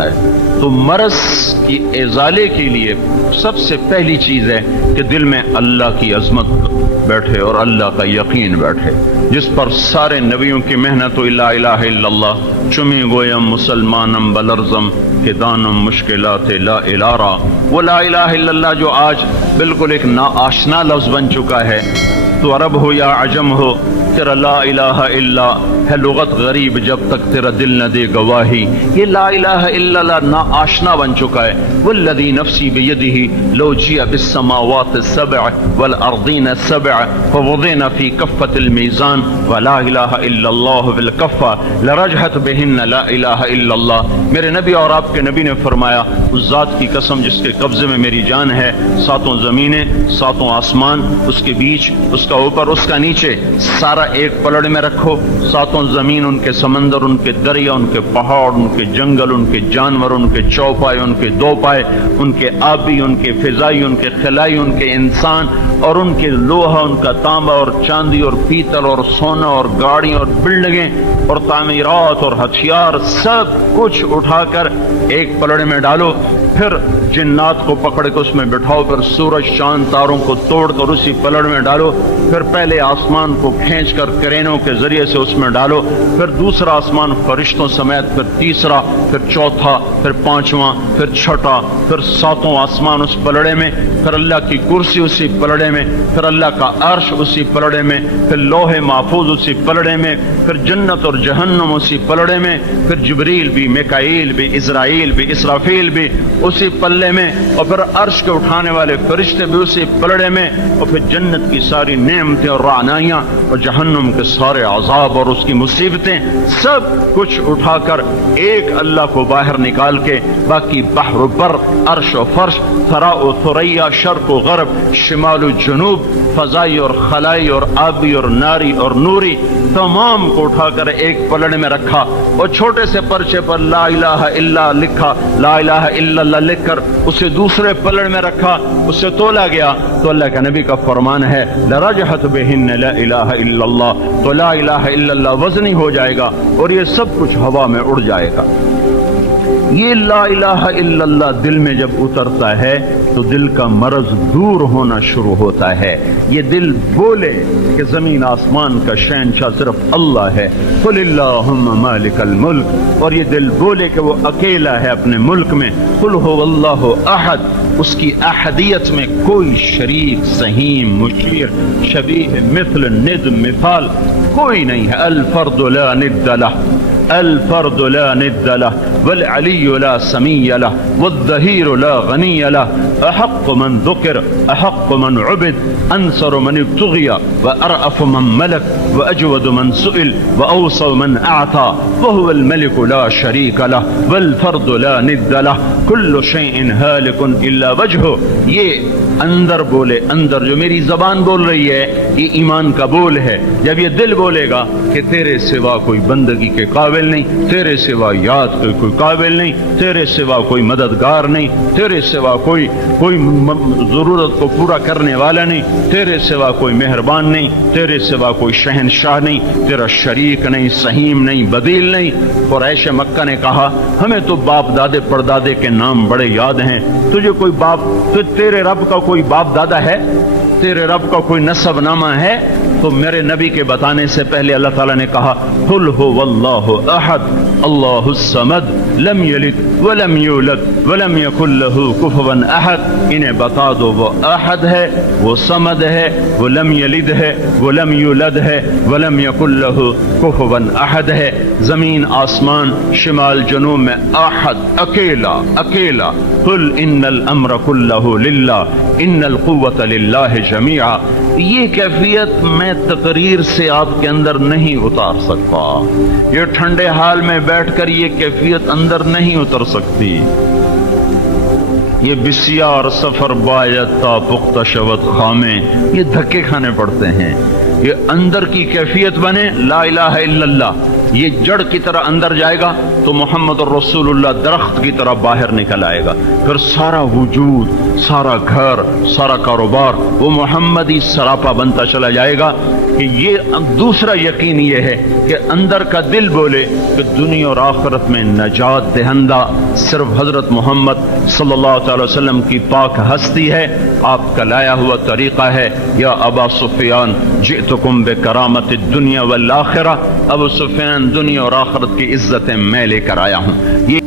تو مرض کی ازالے کے لیے سب سے پہلی چیز ہے کہ دل میں اللہ کی عظمت بیٹھے اور اللہ کا یقین بیٹھے، جس پر سارے نبیوں کی محنت لا الہ الا اللہ چمی گویم مسلمانم بلرزم کہ دانم مشکلات لا الارا، وہ لا الہ الا اللہ جو آج بالکل ایک ناآشنا لفظ بن چکا ہے، تو عرب ہو یا عجم ہو، تیرا لا الہ الا ہے لغت غریب جب تک تیرا دل نہ دے گواہی۔ یہ لا الہ الا اللہ ناآشنا بن چکا ہے۔ والذی نفسی بیدہ لو جیع بالسماوات السبع والارضین السبع فوضعن فی کفۃ المیزان ولا الہ الا اللہ فی الکفہ لرجحت بہن لا الہ الا اللہ۔ میرے نبی اور آپ کے نبی نے فرمایا، اس ذات کی قسم جس کے قبضے میں میری جان ہے، ساتوں زمینیں، ساتوں آسمان، اس کے بیچ، اس کا اوپر، اس کا نیچے، سارا ایک پلڑ میں رکھو، ساتوں زمین، ان کے سمندر، ان کے دریا، ان کے پہاڑ، ان کے جنگل، ان کے جانور، ان کے چوپائے، ان کے دو پائے، ان کے آبی، ان کے فضائی، ان کے خلائی، ان کے انسان، اور ان کے لوہا، ان کا تانبا اور چاندی اور پیتل اور سونا اور گاڑی اور بلڈنگیں اور تعمیرات اور ہتھیار، سب کچھ اٹھا کر ایک پلڑے میں ڈالو، پھر جنات کو پکڑ کے اس میں بٹھاؤ، پھر سورج چاند تاروں کو توڑ کر اسی پلڑ میں ڈالو، پھر پہلے آسمان کو کھینچ کر کرینوں کے ذریعے سے اس میں ڈالو، پھر دوسرا آسمان فرشتوں سمیت، پھر تیسرا، پھر چوتھا، پھر پانچواں، پھر چھٹا، پھر ساتوں آسمان اس پلڑے میں، پھر اللہ کی کرسی اسی پلڑے میں، پھر اللہ کا عرش اسی پلڑے میں، پھر لوح محفوظ اسی پلڑے میں، پھر جنت اور جہنم اسی پلڑے میں، پھر جبریل بھی، میکائیل بھی، اسرائیل بھی، اسرافیل بھی اسی پلڑے میں، اور پھر عرش کے اٹھانے والے فرشتے بھی اسی پلڑے میں، اور پھر جنت کی ساری نعمتیں اور رعنائیاں اور جہنم کے سارے عذاب اور اس کی مصیبتیں، سب کچھ اٹھا کر ایک اللہ کو باہر نکال کے، باقی بحر و بر، عرش و فرش، ثرا و ثریا، شرق و غرب، شمال و جنوب، فضائی اور خلائی اور آبی اور ناری اور نوری، تمام کو اٹھا کر ایک پلڑے میں رکھا، اور چھوٹے سے پرچے پر لا الہ الا لکھا، لا الہ الا اللہ لکھ کر اسے دوسرے پلڑ میں رکھا، اسے تولا گیا تو اللہ کا نبی کا فرمان ہے لرجحت بہن لا الہ الا اللہ، تو لا الہ الا اللہ وزنی ہو جائے گا اور یہ سب کچھ ہوا میں اڑ جائے گا۔ یہ لا الہ الا اللہ دل میں جب اترتا ہے تو دل کا مرض دور ہونا شروع ہوتا ہے۔ یہ دل بولے کہ زمین آسمان کا شہنشاہ صرف اللہ ہے، قل اللہم مالک الملک، اور یہ دل بولے کہ وہ اکیلا ہے اپنے ملک میں، قل هو اللہ احد، اس کی احدیت میں کوئی شریک، سہیم، مشیر، شبیہ، مثل، ند، مثال کوئی نہیں ہے، الفرد لا ند لہ، الفرد لا ند لہ، والعلی لا سمی لہ، والظہیر لا غنی لہ، احق من ذکر، احق من عبد، انصر من ابتغی، وارأف من ملک، واجود من سئل، واوصى من اعطى، وهو الملك لا شریک لہ، والفرد لا ند لہ، کل شیء ہالک الا وجہہ۔ یہ اندر بولے، اندر جو میری زبان بول رہی ہے یہ ایمان کا بول ہے۔ جب یہ دل بولے گا کہ تیرے سوا کوئی بندگی کے قابل نہیں، تیرے سوا یاد کے کوئی قابل نہیں، تیرے سوا کوئی مددگار نہیں، تیرے سوا کوئی ضرورت کو پورا کرنے والا نہیں، تیرے سوا کوئی مہربان نہیں، تیرے سوا کوئی شہنشاہ نہیں، تیرا شریک نہیں، سہیم نہیں، بدیل نہیں۔ قریش مکہ نے کہا ہمیں تو باپ دادے پردادے کے نام بڑے یاد ہیں، تجھے کوئی باپ، تو تیرے رب کا کوئی باپ دادا ہے، تیرے رب کا کوئی نسب نامہ ہے؟ تو میرے نبی کے بتانے سے پہلے اللہ تعالیٰ نے کہا قل هو اللہ احد اللہ الصمد لم یلد ولم یولد ولم یکن له کفوا احد۔ انہیں بتا دو وہ احد ہے، وہ صمد ہے، وہ لم یلد ہے، وہ لم یولد ہے، ولم یکن له کفوا احد ہے۔ زمین آسمان شمال جنوب میں احد، اکیلا اکیلا۔ قل ان الامر كله للہ ان القوة للہ جمیعا۔ یہ کیفیت میں تقریر سے آپ کے اندر نہیں اتار سکتا، یہ ٹھنڈے حال میں بیٹھ کر یہ کیفیت اندر نہیں اتر سکتی۔ یہ بسیار سفر باید تا پختہ شود خامیں، یہ دھکے کھانے پڑتے ہیں۔ یہ اندر کی کیفیت بنے لا الہ الا اللہ، یہ جڑ کی طرح اندر جائے گا تو محمد الرسول اللہ درخت کی طرح باہر نکل آئے گا، پھر سارا وجود، سارا گھر، سارا کاروبار وہ محمدی سراپا بنتا چلا جائے گا۔ کہ یہ دوسرا یقین یہ ہے کہ اندر کا دل بولے کہ دنیا اور آخرت میں نجات دہندہ صرف حضرت محمد صلی اللہ تعالی وسلم کی پاک ہستی ہے، آپ کا لایا ہوا طریقہ ہے۔ یا ابا سفیان جئتکم بکرامت الدنیا والآخرہ، ابو سفیان دنیا اور آخرت کی عزتیں میں لے کر آیا ہوں۔ یہ